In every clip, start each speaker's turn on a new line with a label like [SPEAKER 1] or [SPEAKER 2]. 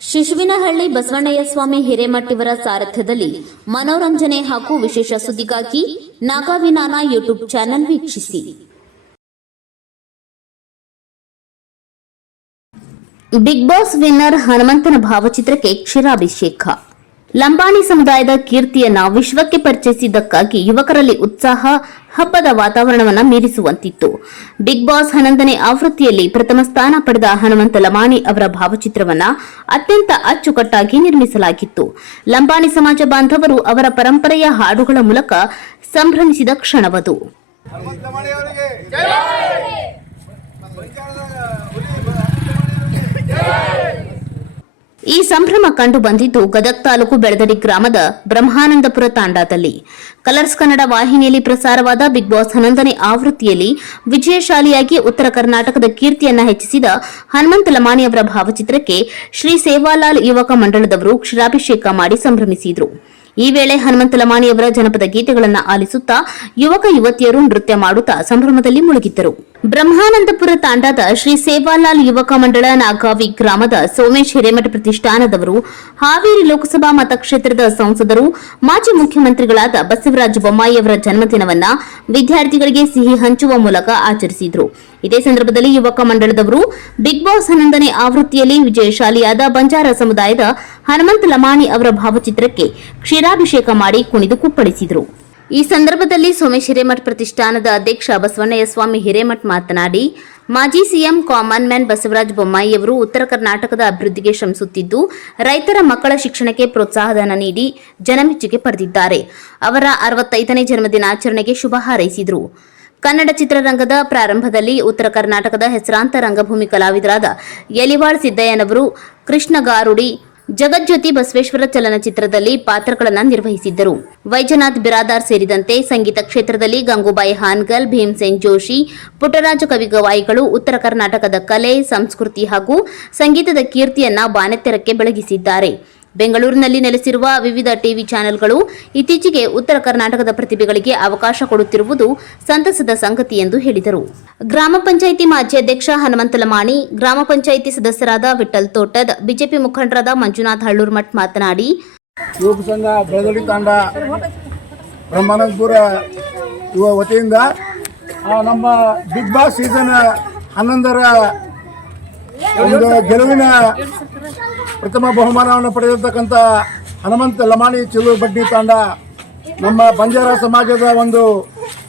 [SPEAKER 1] ಶಿಶುವಿನಹಳ್ಳಿ ಬಸವಣ್ಣಯ್ಯ ಸ್ವಾಮಿ ಹಿರೇಮಠಿವರ ಸಾರಥ್ಯದಲ್ಲಿ ಮನೋರಂಜನೆ ಹಾಗೂ ವಿಶೇಷ ಸುದ್ದಿಗಾಗಿ ನಾಗಾವಿನಾನ ಯೂಟ್ಯೂಬ್ ಚಾನೆಲ್ ವೀಕ್ಷಿಸಿ. ಬಿಗ್ ಬಾಸ್ ವಿನ್ನರ್ ಹನುಮಂತನ ಭಾವಚಿತ್ರಕ್ಕೆ ಕ್ಷೀರಾಭಿಷೇಕ. ಲಂಬಾಣಿ ಸಮುದಾಯದ ಕೀರ್ತಿಯನ್ನ ವಿಶ್ವಕ್ಕೆ ಪರಿಚಯಿಸಿದ್ದಕ್ಕಾಗಿ ಯುವಕರಲ್ಲಿ ಉತ್ಸಾಹ ಹಬ್ಬದ ವಾತಾವರಣವನ್ನು ಮೀರಿಸುವಂತಿತ್ತು. ಬಿಗ್ ಬಾಸ್ ಹನ್ನೊಂದನೇ ಆವೃತ್ತಿಯಲ್ಲಿ ಪ್ರಥಮ ಸ್ಥಾನ ಪಡೆದ ಹನುಮಂತ ಲಮಾಣಿ ಅವರ ಭಾವಚಿತ್ರವನ್ನ ಅತ್ಯಂತ ಅಚ್ಚುಕಟ್ಟಾಗಿ ನಿರ್ಮಿಸಲಾಗಿತ್ತು. ಲಂಬಾಣಿ ಸಮಾಜ ಬಾಂಧವರು ಅವರ ಪರಂಪರೆಯ ಹಾಡುಗಳ ಮೂಲಕ ಸಂಭ್ರಮಿಸಿದ ಕ್ಷಣವದು
[SPEAKER 2] ಹನುಮಂತ ಲಮಾಣಿಯವರಿಗೆ
[SPEAKER 1] ಈ ಸಂಭ್ರಮ ಕಂಡು ಬಂದಿದ್ದು ಗದಗ್ ತಾಲೂಕು ಬೆಳದಡಿ ಗ್ರಾಮದ ಬ್ರಹ್ಮಾನಂದಪುರ ತಾಂಡಾದಲ್ಲಿ. ಕಲರ್ಸ್ ಕನ್ನಡ ವಾಹಿನಿಯಲ್ಲಿ ಪ್ರಸಾರವಾದ ಬಿಗ್ ಬಾಸ್ ಹನ್ನೊಂದನೇ ಆವೃತ್ತಿಯಲ್ಲಿ ವಿಜಯಶಾಲಿಯಾಗಿ ಉತ್ತರ ಕರ್ನಾಟಕದ ಕೀರ್ತಿಯನ್ನ ಹೆಚ್ಚಿಸಿದ ಹನುಮಂತ ಲಮಾಣಿ ಅವರ ಭಾವಚಿತ್ರಕ್ಕೆ ಶ್ರೀ ಸೇವಾಲಾಲ್ ಯುವಕ ಮಂಡಳದವರು ಕ್ಷೀರಾಭಿಷೇಕ ಮಾಡಿ ಸಂಭ್ರಮಿಸಿದರು. ಈ ವೇಳೆ ಹನುಮಂತ ಲಮಾಣಿ ಅವರ ಜನಪದ ಗೀತೆಗಳನ್ನು ಆಲಿಸುತ್ತಾ ಯುವಕ ಯುವತಿಯರು ನೃತ್ಯ ಮಾಡುತ್ತಾ ಸಂಭ್ರಮದಲ್ಲಿ ಮುಳುಗಿದ್ದರು. ಬ್ರಹ್ಮಾನಂದಪುರ ತಾಂಡಾದ ಶ್ರೀ ಸೇವಾಲಾಲ್ ಯುವಕ ಮಂಡಳ ನಾಗಾವಿ ಗ್ರಾಮದ ಸೋಮೇಶ್ ಹಿರೇಮಠ ಪ್ರತಿಷ್ಠಾನದವರು, ಹಾವೇರಿ ಲೋಕಸಭಾ ಮತಕ್ಷೇತ್ರದ ಸಂಸದರು, ಮಾಜಿ ಮುಖ್ಯಮಂತ್ರಿಗಳಾದ ಬಸವರಾಜ ಬೊಮ್ಮಾಯಿಯವರ ಜನ್ಮದಿನವನ್ನ ವಿದ್ಯಾರ್ಥಿಗಳಿಗೆ ಸಿಹಿ ಹಂಚುವ ಮೂಲಕ ಆಚರಿಸಿದರು. ಇದೇ ಸಂದರ್ಭದಲ್ಲಿ ಯುವಕ ಮಂಡಳದವರು ಬಿಗ್ ಬಾಸ್ ಹನ್ನೊಂದನೇ ಆವೃತ್ತಿಯಲ್ಲಿ ವಿಜಯಶಾಲಿಯಾದ ಬಂಜಾರ ಸಮುದಾಯದ ಹನುಮಂತ ಲಮಾಣಿ ಅವರ ಭಾವಚಿತ್ರಕ್ಕೆ ಕ್ಷೀರಾಭಿಷೇಕ ಮಾಡಿ ಕುಣಿದು ಕುಪ್ಪಳಿಸಿದರು. ಈ ಸಂದರ್ಭದಲ್ಲಿ ಸೋಮೇಶ್ ಹಿರೇಮಠ್ ಪ್ರತಿಷ್ಠಾನದ ಅಧ್ಯಕ್ಷ ಬಸವಣ್ಣಯ್ಯ ಸ್ವಾಮಿ ಹಿರೇಮಠ್ ಮಾತನಾಡಿ, ಮಾಜಿ ಸಿಎಂ ಕಾಮನ್ ಮ್ಯಾನ್ ಬಸವರಾಜ ಬೊಮ್ಮಾಯಿಯವರು ಉತ್ತರ ಕರ್ನಾಟಕದ ಅಭಿವೃದ್ಧಿಗೆ ಶ್ರಮಿಸುತ್ತಿದ್ದು, ರೈತರ ಮಕ್ಕಳ ಶಿಕ್ಷಣಕ್ಕೆ ಪ್ರೋತ್ಸಾಹಧನ ನೀಡಿ ಜನಮೆಚ್ಚುಗೆ ಪಡೆದಿದ್ದಾರೆ. ಅವರ ಅರವತ್ತೈದನೇ ಜನ್ಮದಿನಾಚರಣೆಗೆ ಶುಭ ಹಾರೈಸಿದರು. ಕನ್ನಡ ಚಿತ್ರರಂಗದ ಪ್ರಾರಂಭದಲ್ಲಿ ಉತ್ತರ ಕರ್ನಾಟಕದ ಹೆಸರಾಂತ ರಂಗಭೂಮಿ ಕಲಾವಿದರಾದ ಯಲಿವಾಳ್ ಸಿದ್ದಯ್ಯನವರು ಕೃಷ್ಣಗಾರುಡಿ ಜಗಜ್ಯೋತಿ ಬಸವೇಶ್ವರ ಚಲನಚಿತ್ರದಲ್ಲಿ ಪಾತ್ರಗಳನ್ನು ನಿರ್ವಹಿಸಿದ್ದರು. ವೈಜನಾಥ್ ಬಿರಾದಾರ್ ಸೇರಿದಂತೆ ಸಂಗೀತ ಕ್ಷೇತ್ರದಲ್ಲಿ ಗಂಗೂಬಾಯಿ ಹಾನ್ಗಲ್, ಭೀಮ್ಸೇನ್ ಜೋಶಿ ಪುಟ್ಟರಾಜ ಕವಿಗವಾಯಿಗಳು ಉತ್ತರ ಕರ್ನಾಟಕದ ಕಲೆ, ಸಂಸ್ಕೃತಿ ಹಾಗೂ ಸಂಗೀತದ ಕೀರ್ತಿಯನ್ನ ಬಾನೆತ್ತೆರಕ್ಕೆ ಬೆಳಗಿಸಿದ್ದಾರೆ. ಬೆಂಗಳೂರಿನಲ್ಲಿ ನೆಲೆಸಿರುವ ವಿವಿಧ ಟಿವಿ ಚಾನೆಲ್ಗಳು ಇತ್ತೀಚೆಗೆ ಉತ್ತರ ಕರ್ನಾಟಕದ ಪ್ರತಿಭೆಗಳಿಗೆ ಅವಕಾಶ ಕೊಡುತ್ತಿರುವುದು ಸಂತಸದ ಸಂಗತಿ ಎಂದು ಹೇಳಿದರು. ಗ್ರಾಮ ಪಂಚಾಯಿತಿ ಮಾಜಿ ಅಧ್ಯಕ್ಷ ಹನುಮಂತ ಲಮಾಣಿ ಗ್ರಾಮ ಪಂಚಾಯಿತಿ ಸದಸ್ಯರಾದ ವಿಠಲ್ ತೋಟದ್, ಬಿಜೆಪಿ ಮುಖಂಡರಾದ ಮಂಜುನಾಥ್ ಹಳ್ಳೂರ್ಮಠ್ ಮಾತನಾಡಿ
[SPEAKER 2] ವತಿಯಿಂದ ನಮ್ಮ ಬಿಗ್ ಬಾಸ್ ಸೀಸನ್ ಹನ್ನೊಂದರ ಒಂದು ಗೆಲುವಿನ ಪ್ರಥಮ ಬಹುಮಾನವನ್ನು ಪಡೆದಿರ್ತಕ್ಕಂಥ ಹನುಮಂತ ಲಮಾಣಿ ಚಿಲುರು ಬಡ್ಡಿ ತಾಂಡ ನಮ್ಮ ಬಂಜಾರ ಸಮಾಜದ ಒಂದು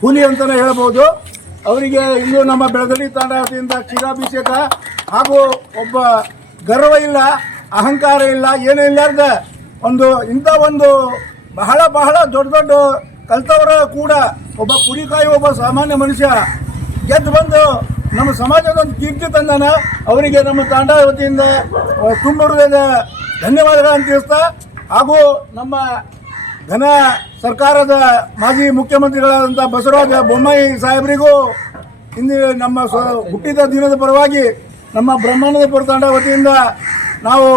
[SPEAKER 2] ಹುಲಿ ಅಂತಲೇ ಹೇಳ್ಬೋದು ಅವರಿಗೆ ಇಂದು ನಮ್ಮ ಬೆಳದಡಿ ತಾಂಡ ವತಿಯಿಂದ ಕ್ಷೀರಾಭಿಷೇಕ ಹಾಗೂ ಒಬ್ಬ ಗರ್ವ ಇಲ್ಲ, ಅಹಂಕಾರ ಇಲ್ಲ, ಏನೂ ಇಲ್ಲಾರ್ದ ಒಂದು ಇಂಥ ಒಂದು ಬಹಳ ಬಹಳ ದೊಡ್ಡ ದೊಡ್ಡ ಕಲ್ತವರ ಕೂಡ ಒಬ್ಬ ಕುರಿಕಾಯಿ ಒಬ್ಬ ಸಾಮಾನ್ಯ ಮನುಷ್ಯ ಗೆದ್ದು ಬಂದು ನಮ್ಮ ಸಮಾಜದ ಒಂದು ಕೀರ್ತಿ ತಂದಾನ. ಅವರಿಗೆ ನಮ್ಮ ತಾಂಡ ವತಿಯಿಂದ ತುಂಬ ಹೃದಯದ ಧನ್ಯವಾದಗಳನ್ನು ತಿಳಿಸ್ತಾ ಹಾಗೂ ನಮ್ಮ ಘನ ಸರ್ಕಾರದ ಮಾಜಿ ಮುಖ್ಯಮಂತ್ರಿಗಳಾದಂಥ ಬಸವರಾಜ ಬೊಮ್ಮಾಯಿ ಸಾಹೇಬರಿಗೂ ಇಂದು ನಮ್ಮ ಸ್ವ ಹುಟ್ಟಿದ ದಿನದ ಪರವಾಗಿ ನಮ್ಮ ಬ್ರಹ್ಮಾಂಡದ ತಂಡ ವತಿಯಿಂದ ನಾವು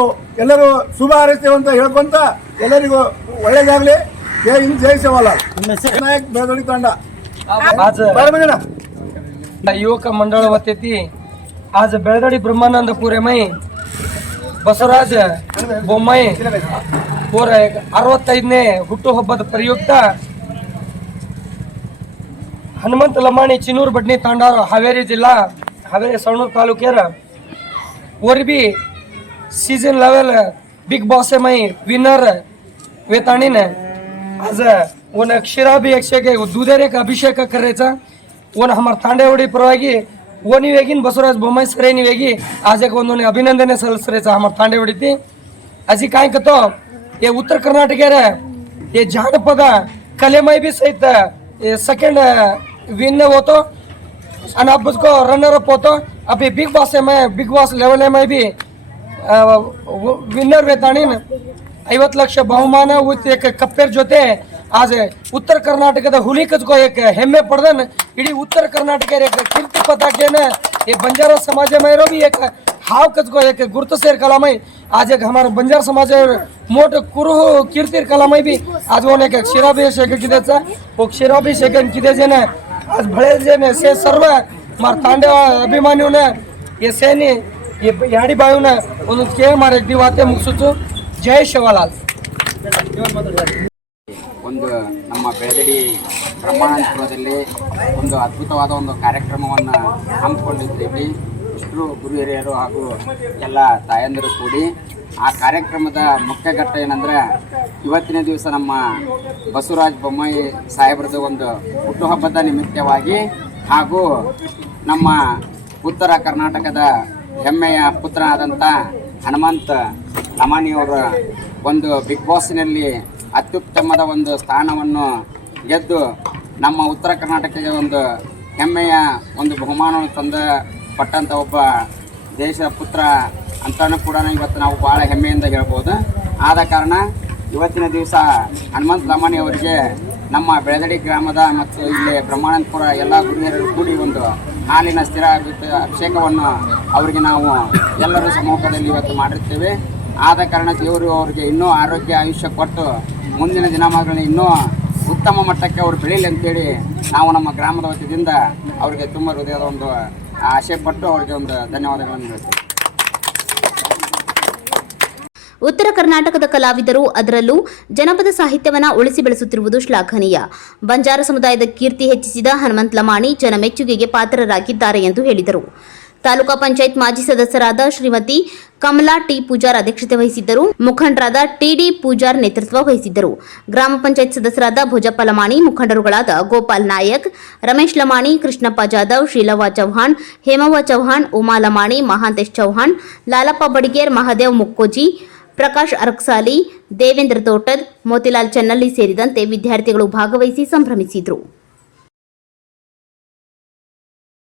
[SPEAKER 2] ಎಲ್ಲರೂ ಶುಭ ಹಾರೈಸ್ತೇವೆ ಅಂತ ಹೇಳ್ಕೊಂತ ಎಲ್ಲರಿಗೂ ಒಳ್ಳೇದಾಗಲಿ. ಜೈ ಹಿಂದ್ ಜೈ ಸೇವಾಲಾಲ್. ನಾಯಕ್ ಬೆಳಗಳಿ ತಂಡ.
[SPEAKER 3] आज
[SPEAKER 2] ಬಾರ ಮಂದಿನ
[SPEAKER 3] युवक मंडळ वतीती आज बेळगडी ब्रह्मानंदपुरेमೈ ಬಸವರಾಜ ಬೊಮ್ಮಾಯಿ ಅವರ ಅರವತ್ತೈದನೇ ಹುಟ್ಟುಹಬ್ಬದ ಪ್ರಯುಕ್ತ ಹನುಮಂತ ಲಮಾಣಿ ಚಿನ್ನೂರು ಬಡ್ನಿ ತಾಂಡಾರ ಹಾವೇರಿ ಜಿಲ್ಲಾ ಹಾವೇರಿ ಸವಣೂರು ತಾಲೂಕ್ಯಾರ वर B season level Bigg boss मै विनर वेताणीने आज वन क्षीराभिषेक दुधेरेक अभिषेक करायचा उन हमार थांडे ओडी परवा गी ओनि वेगिन बसराज बोमय सरै नि वेगी आज एक उनों ने अभिनंदन सल सरे चा हमार थांडे ओडीत्ती अजी कांई कतो ये उत्तर कर्नाटक रे ये जानपदा कले माय भी सहित सेकंड विन ने होतो अना उसको रनर अप होतो अपि बिग बॉस ए माय बिग बॉस लेवल माई भी विनर वेताणीन आईवत् लक्ष बहूमान वी एक कप्पेर जोते ಆದರೆ ಉತ್ತರ ಕರ್ನಾಟಕದ ಹುಲಿ ಕಚ್ಕೋಯಕ್ಕೆ ಹೆಮ್ಮೆ ಪಡೆದನ್. ಇಡೀ कीर्ति पता ಕೀರ್ತಿ ಪತಾಕೆನ समाज ಬಂಜಾರ भी एक हाव कचको एक गुर्त शेर कला ಕಲಾಮೈ आज एक हमारे बंजार समाज मोठ कुरुह कला कलामय भी आज वो एक क्षीराभिषेक वो क्षीराभिषेक ने आज भले जे ने से सर्व मार तांडे अभिमान्यु ने ये सैनी ये याडी बायू ने उन के मारे दिवाते मुक्सुचु जय शिवालाल
[SPEAKER 4] ಒಂದು ನಮ್ಮ ಬೆಳಗಡಿ ಬ್ರಹ್ಮಾನಂದಪುರದಲ್ಲಿ ಒಂದು ಅದ್ಭುತವಾದ ಒಂದು ಕಾರ್ಯಕ್ರಮವನ್ನು ಹಮ್ಮಿಕೊಂಡಿದ್ದೀವಿ ಇಷ್ಟರು ಗುರು ಹಿರಿಯರು ಹಾಗೂ ಎಲ್ಲ ತಾಯಂದರು ಕೂಡಿ ಆ ಕಾರ್ಯಕ್ರಮದ ಮುಖ್ಯ ಘಟ್ಟ ಏನಂದ್ರೆ ಇವತ್ತಿನ ದಿವಸ ನಮ್ಮ ಬಸವರಾಜ ಬೊಮ್ಮಾಯಿ ಸಾಹೇಬ್ರದ್ದು ಒಂದು ಹುಟ್ಟುಹಬ್ಬದ ನಿಮಿತ್ತವಾಗಿ ಹಾಗೂ ನಮ್ಮ ಉತ್ತರ ಕರ್ನಾಟಕದ ಹೆಮ್ಮೆಯ ಪುತ್ರನಾದಂಥ ಹನುಮಂತ ಅಮಾನಿಯವರ ಒಂದು ಬಿಗ್ ಬಾಸ್ನಲ್ಲಿ ಅತ್ಯುತ್ತಮದ ಒಂದು ಸ್ಥಾನವನ್ನು ಗೆದ್ದು ನಮ್ಮ ಉತ್ತರ ಕರ್ನಾಟಕಕ್ಕೆ ಒಂದು ಹೆಮ್ಮೆಯ ಒಂದು ಬಹುಮಾನವನ್ನು ತಂದ ಪಟ್ಟಂಥ ಒಬ್ಬ ದೇಶದ ಪುತ್ರ ಅಂತಲೂ ಕೂಡ ಇವತ್ತು ನಾವು ಭಾಳ ಹೆಮ್ಮೆಯಿಂದ ಹೇಳ್ಬೋದು. ಆದ ಕಾರಣ ಇವತ್ತಿನ ದಿವಸ ಹನುಮಂತ ಲಮಾಣಿ ಅವರಿಗೆ ನಮ್ಮ ಬೆಳದಡಿ ಗ್ರಾಮದ ಮತ್ತು ಇಲ್ಲಿ ಬ್ರಹ್ಮಾನಂದಪುರ ಎಲ್ಲ ಗುರುಹಿಯರು ಕೂಡಿ ಒಂದು ಹಾಲಿನ ಸ್ಥಿರ ಅಭಿ- ಅಭಿಷೇಕವನ್ನು ಅವರಿಗೆ ನಾವು ಎಲ್ಲರೂ ಸಮೂಹದಲ್ಲಿ ಇವತ್ತು ಮಾಡಿರ್ತೇವೆ. ಆದ ಕಾರಣ ದೇವರು ಅವರಿಗೆ ಇನ್ನೂ ಆರೋಗ್ಯ, ಆಯುಷ್ಯ ಕೊಟ್ಟು ಮುಂದಿನ ದಿನಮಾನಗಳಲ್ಲಿ ಇನ್ನೂ ಉತ್ತಮ ಮಟ್ಟಕ್ಕೆ ಅವರು ಬೆಳೀಲಿ ಅಂತೇಳಿ ನಾವು ನಮ್ಮ ಗ್ರಾಮದ ವತಿಯಿಂದ ಅವರಿಗೆ ತುಂಬ ಹೃದಯದ ಒಂದು ಆಶೆ ಪಟ್ಟು ಅವರಿಗೆ ಒಂದು ಧನ್ಯವಾದಗಳನ್ನು ಹೇಳ್ತೀವಿ.
[SPEAKER 1] ಉತ್ತರ ಕರ್ನಾಟಕದ ಕಲಾವಿದರು ಅದರಲ್ಲೂ ಜನಪದ ಸಾಹಿತ್ಯವನ್ನ ಉಳಿಸಿ ಬೆಳೆಸುತ್ತಿರುವುದು ಶ್ಲಾಘನೀಯ. ಬಂಜಾರ ಸಮುದಾಯದ ಕೀರ್ತಿ ಹೆಚ್ಚಿಸಿದ ಹನುಮಂತ್ ಲಮಾಣಿ ಜನಮೆಚ್ಚುಗೆಗೆ ಪಾತ್ರರಾಗಿದ್ದಾರೆ ಎಂದು ಹೇಳಿದರು. ತಾಲೂಕಾ ಪಂಚಾಯತ್ ಮಾಜಿ ಸದಸ್ಯರಾದ ಶ್ರೀಮತಿ ಕಮಲಾ ಟಿ ಪೂಜಾರ್ ಅಧ್ಯಕ್ಷತೆ ವಹಿಸಿದ್ದರು. ಮುಖಂಡರಾದ ಟಿಡಿ ಪೂಜಾರ್ ನೇತೃತ್ವ ವಹಿಸಿದ್ದರು. ಗ್ರಾಮ ಪಂಚಾಯತ್ ಸದಸ್ಯರಾದ ಭುಜಪ್ಪ ಲಮಾಣಿ, ಮುಖಂಡರುಗಳಾದ ಗೋಪಾಲ್ ನಾಯಕ್, ರಮೇಶ್ ಲಮಾಣಿ, ಕೃಷ್ಣಪ್ಪ ಜಾಧವ್, ಶೀಲವ್ವ ಚೌಹಾಣ್ ಹೇಮವ್ವ ಚೌಹಾಣ್ ಉಮಾ ಲಮಾಣಿ, ಮಹಾಂತೇಶ್ ಚೌಹಾಣ್ ಲಾಲಪ್ಪ ಬಡಿಗೇರ್, ಮಹಾದೇವ್ ಮುಕ್ಕೋಜಿ, ಪ್ರಕಾಶ್ ಅರಕ್ಸಾಲಿ, ದೇವೇಂದ್ರ ತೋಟದ್, ಮೋತಿಲಾಲ್ ಚನ್ನಲ್ಲಿ ಸೇರಿದಂತೆ ವಿದ್ಯಾರ್ಥಿಗಳು ಭಾಗವಹಿಸಿ ಸಂಭ್ರಮಿಸಿದರು.